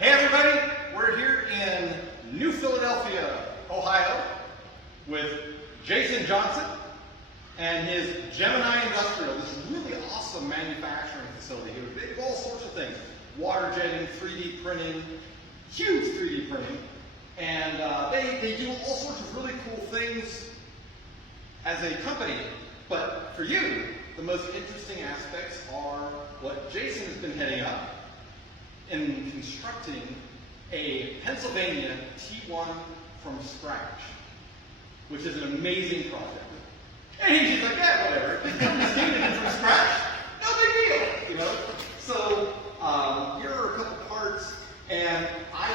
Hey everybody, we're here in New Philadelphia, Ohio with Jason Johnson and his Gemini Industrial, this really awesome manufacturing facility here. They do all sorts of things, water jetting, 3D printing, huge 3D printing, and they do all sorts of really cool things as a company. But for you, the most interesting aspects are what Jason has been heading up in constructing a Pennsylvania T1 from scratch, which is an amazing project. And he's like, yeah, whatever. I'm just doing it from scratch. No big deal, you know. So here are a couple parts, and I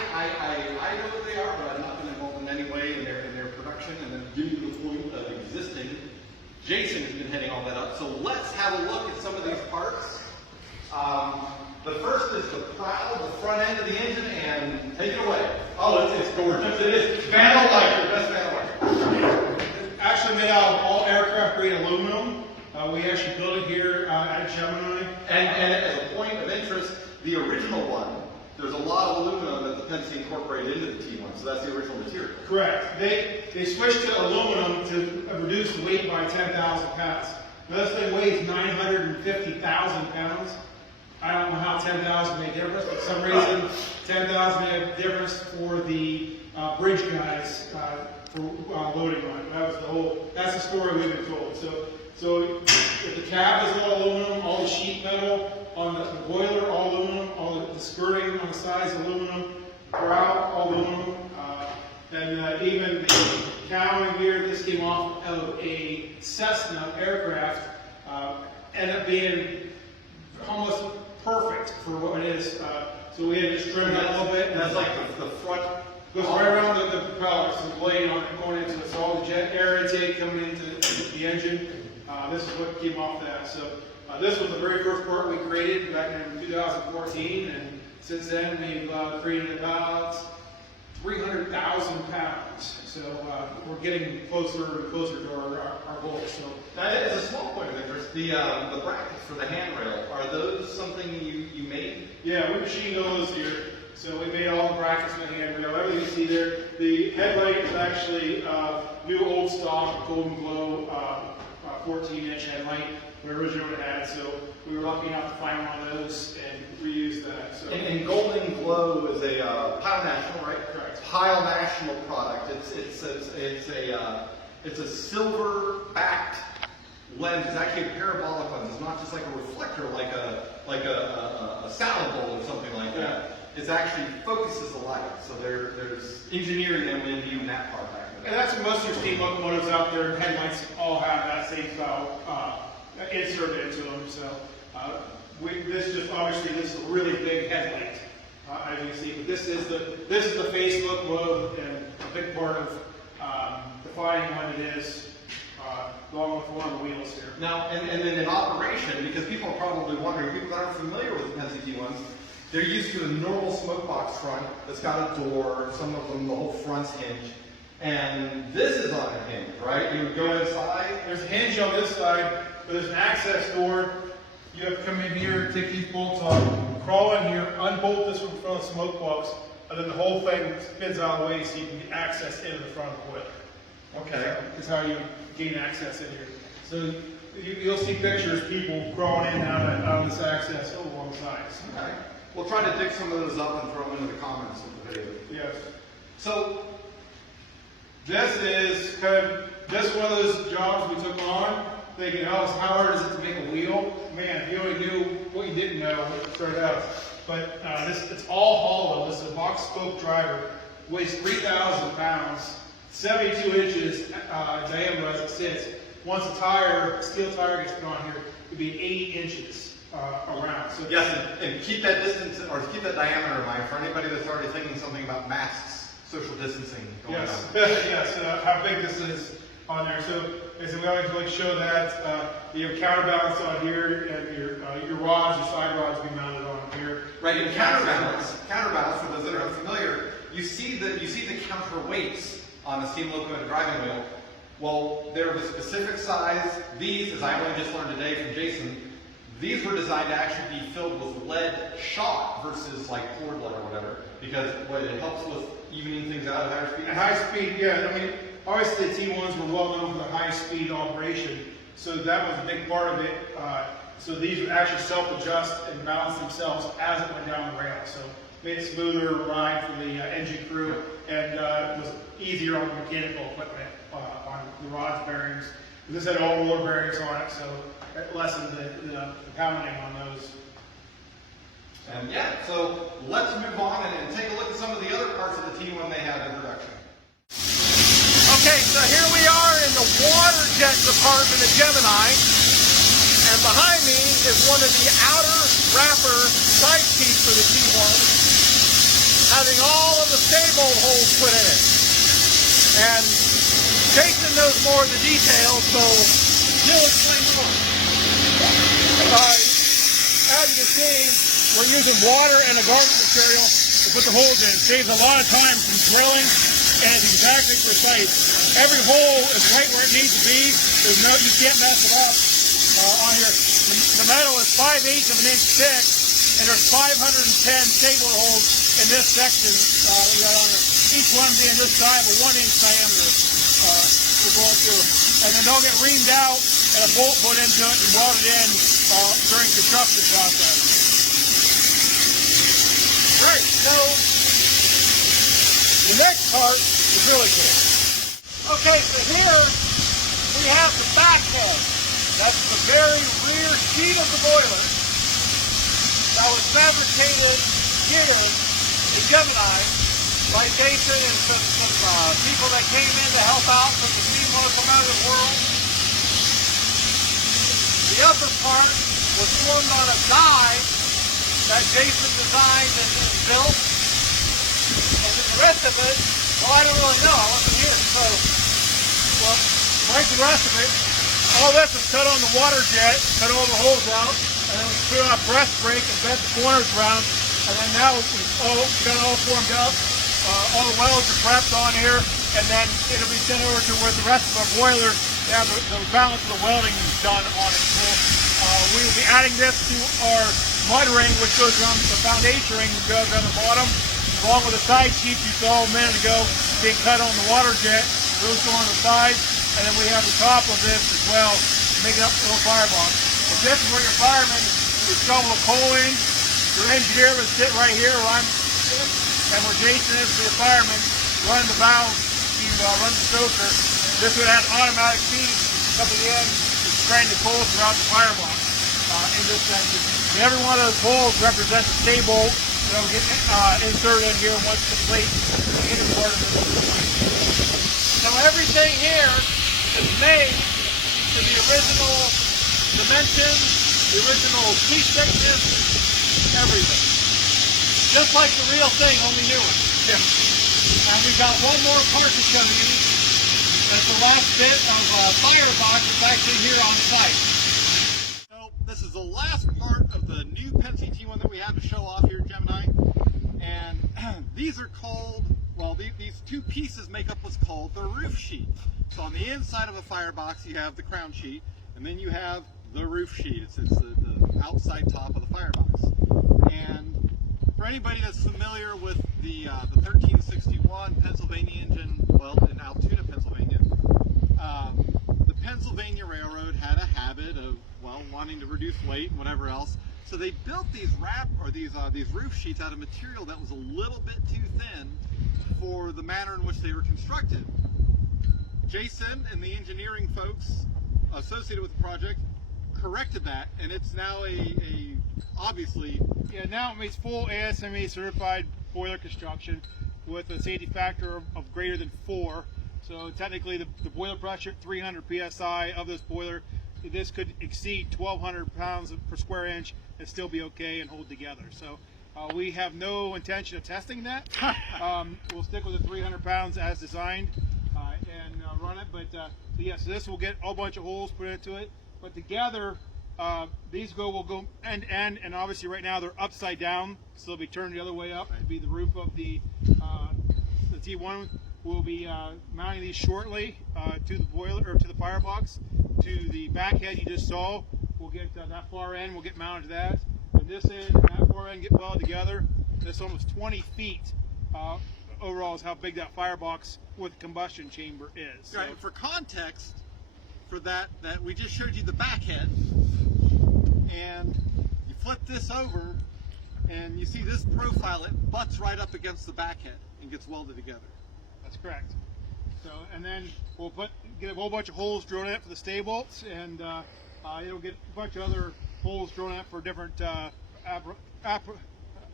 know what they are, but I've not been involved in any way in their production. And then getting to the point of existing, Jason has been heading all that up. So let's have a look at some of these parts. The first is the prow, the front end of the engine, and take it away. Oh, it's gorgeous. It is. Vanilla like your best vanilla like. Actually made out of all aircraft grade aluminum. We actually built it here at Gemini. And as a point of interest, the original one, there's a lot of aluminum that the Pennsy incorporated into the T1, so that's the original material. Correct. They switched to aluminum to reduce the weight by 10,000 pounds. Now this thing weighs 950,000 pounds. I don't know how 10,000 made a difference, but for some reason 10,000 made a difference for the bridge guys for loading on it. That's the story we've been told. So the cab is all aluminum, all the sheet metal on the boiler, all aluminum, all the skirting on the sides, aluminum, prow, all aluminum, and even the cowling gear, this came off of a Cessna aircraft, ended up being almost perfect for what it is. So we had to just trim it a little bit. And that's like the front. Goes right around the propeller, so the blade on it going into it. So all the jet air intake coming into the engine. This is what came off that. So this was the very first part we created back in 2014, and since then we've created about 300,000 pounds. So we're getting closer and closer to our goal. So now, as a small point of interest, the brackets for the handrail, are those something you made? Yeah, we machined those here. So we made all the brackets for the handrail. Everything you see there. The headlight is actually new old stock Golden Glow 14-inch headlight we originally had. So we were lucky enough to find one of those and reuse that. So. And Golden Glow is a Pile National, right? Correct. Pile National product. It's a silver-backed lens. It's actually a parabolic lens. It's not just like a reflector, like a salad bowl or something like that. It actually focuses the light. So there's engineering that went into that part back there. And that's what most of your steam locomotives out there, headlights all have that same style inserted into them. So this is a really big headlight, as you can see. But this is the face locomotive, and a big part of defining what it is, along with one of the wheels here. Now, and then in operation, because people are probably wondering, people that aren't familiar with the Pennsy T1s, they're used to a normal smoke box front that's got a door, some of them the whole front's hinge, and this is on a hinge, right? You would go inside. There's a hinge on this side, but there's an access door. You have to come in here, take these bolts off, crawl in here, unbolt this from the front of the smoke box, and then the whole thing spins out of the way so you can get access into the front of the boiler. Okay. That's how you gain access in here. So you'll see pictures, people crawling in and out of this access along the sides. Okay. We'll try to dig some of those up and throw them into the comments of the video. Yes. So this is just one of those jobs we took on, thinking, oh, how hard is it to make a wheel? Man, if you only knew what you didn't know when it started out. But it's all hollow. This is a box spoke driver, weighs 3,000 pounds, 72 inches diameter as it sits. Once a steel tire gets put on here, it would be 80 inches. Around. So yes, and keep that distance, or keep that diameter in mind for anybody that's already thinking something about masks, social distancing going on. Yes, how big this is on there. So we always like to show that you have counterbalance on here, and your rods, your side rods be mounted on here. Right, and counterbalance for those that are unfamiliar, you see the counterweights on a steam locomotive driving wheel. Well, they're of a specific size. These, as I only just learned today from Jason, These were designed to actually be filled with lead shot versus like poured lead or whatever, because it helps with evening things out at higher speed. At high speed, yeah. I mean, obviously the T1s were well known for the high speed operation, so that was a big part of it. So these would actually self-adjust and balance themselves as it went down the rail. So made it smoother ride for the engine crew, and it was easier on the mechanical equipment, on the rods, bearings. This had all roller bearings on it, so it lessened the pounding on those. And yeah, so let's move on and take a look at some of the other parts of the T1 they have in production. Okay, so here we are in the water jet department of Gemini, and behind me is one of the outer wrapper side sheets for the T1, having all of the stable holes put in it. And Jason knows more of the details, so he'll explain more. As you can see, we're using water and a garment material to put the holes in. It saves a lot of time from drilling, and it's exactly precise. Every hole is right where it needs to be. You can't mess it up on here. The metal is 5/8 of an inch thick, and there's 510 stable holes in this section we got on here. Each one being this size of a 1 inch diameter we're going through. And then they'll get reamed out and a bolt put into it and welded in during construction process. Great, so the next part is really cool. Okay, so here we have the back head. That's the very rear sheet of the boiler that was fabricated here in Gemini by Jason and some people that came in to help out from the steamboat from out of the world. The upper part was formed on a die that Jason designed and built. And then the rest of it, well, I don't really know. I wasn't here. So, well, like the rest of it, all this is cut on the water jet, cut all the holes out, and then we put on a breast brake and bent the corners around. And then now we've got it all formed up. All the welds are prepped on here, and then it'll be sent over to where the rest of our boiler, they have the balance of the welding done on it. So, we will be adding this to our mud ring, which goes around the foundation ring and goes on the bottom, along with the side sheets you saw a minute ago being cut on the water jet. Those go on the sides, and then we have the top of this as well to make it up to a little firebox. But this is where your fireman would shovel the coal in. Your engineer would sit right here where I'm sitting, and where Jason is for the fireman, running the valve to run the stoker. This would have automatic feed coming in to strain the coal throughout the firebox in this section. And every one of those holes represents a stable that will get inserted in here once complete in the part of it. So everything here is made to the original dimensions, the original sheet thickness, everything. Just like the real thing, only newer. Yeah. And we've got one more part to show you. That's the last bit of firebox that's actually here on site. So this is the last part of the new Pennsy T1 that we have to show off here at Gemini. And these are called, well, these two pieces make up what's called the roof sheet. So on the inside of a firebox you have the crown sheet, and then you have the roof sheet. It's the outside top of the firebox. And for anybody that's familiar with the 1361 Pennsylvania engine, well, in Altoona, Pennsylvania, the Pennsylvania Railroad had a habit of, well, wanting to reduce weight and whatever else. So they built these these roof sheets out of material that was a little bit too thin for the manner in which they were constructed. Jason and the engineering folks associated with the project corrected that, and it's now obviously. Yeah, now it meets full ASME certified boiler construction with a safety factor of greater than 4. So technically the boiler pressure at 300 psi of this boiler, this could exceed 1,200 pounds per square inch and still be okay and hold together. So we have no intention of testing that. We'll stick with the 300 pounds as designed and run it. But yeah, so this will get a bunch of holes put into it. But together, these will go end to end, and obviously right now they're upside down, so they'll be turned the other way up to be the roof of the T1. We'll be mounting these shortly to the boiler or to the firebox. To the back head you just saw, we'll get that far end. We'll get mounted to that. And this end and that far end get welded together, This one was 20 feet overall is how big that firebox with combustion chamber is. So. Right, and for context, for that we just showed you the back head, and you flip this over, and you see this profile, it butts right up against the back head and gets welded together. That's correct. So, and then we'll get a whole bunch of holes drilled in it for the stay bolts, and it'll get a bunch of other holes drilled in it for different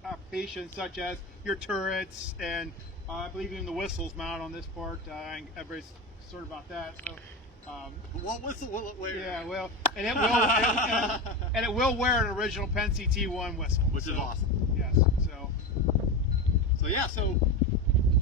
applications, such as your turrets, and I believe even the whistles mounted on this part. Everybody's sort of about that. So, what whistle will it wear? yeah, well, and it will, and it will wear an original Pennsy T1 whistle, Which is awesome. Yes. So yeah, so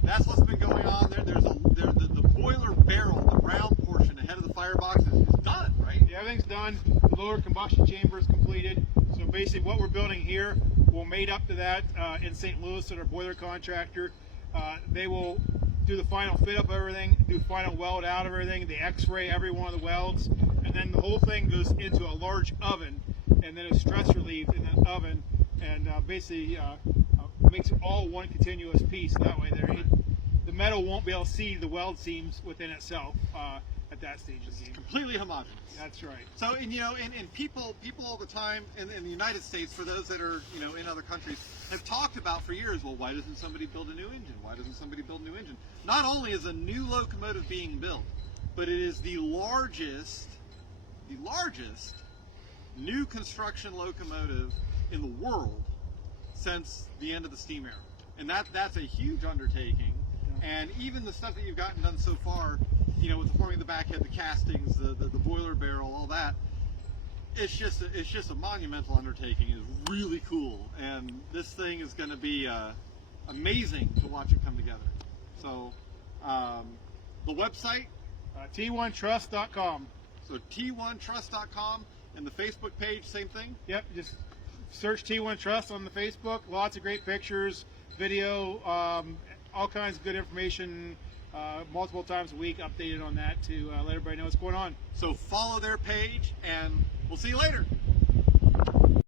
that's what's been going on there. The boiler barrel, the round portion ahead of the firebox is done, right? Yeah, everything's done. The lower combustion chamber is completed. So basically, what we're building here will mate up to that in St. Louis at our boiler contractor. They will do the final fit up of everything, do final weld out of everything, the X-ray every one of the welds, and then the whole thing goes into a large oven, and then it's stress relieved in that oven, and basically makes it all one continuous piece. That way, the metal won't be able to see the weld seams within itself at that stage of the game. Completely homogeneous. That's right. So, and people all the time in the United States, for those that are in other countries, have talked about for years. Well, why doesn't somebody build a new engine? Why doesn't somebody build a new engine? Not only is a new locomotive being built, but it is the largest new construction locomotive in the world since the end of the steam era, and that's a huge undertaking. And even the stuff that you've gotten done so far, with the forming of the back head, the castings, the boiler barrel, all that, it's just a monumental undertaking. It's really cool, and this thing is going to be amazing to watch it come together. So the website, T1trust.com. so T1trust.com, and the Facebook page, same thing. Yep, just search T1 Trust on the Facebook. Lots of great pictures, video, all kinds of good information, multiple times a week updated on that to let everybody know what's going on. So follow their page, and we'll see you later.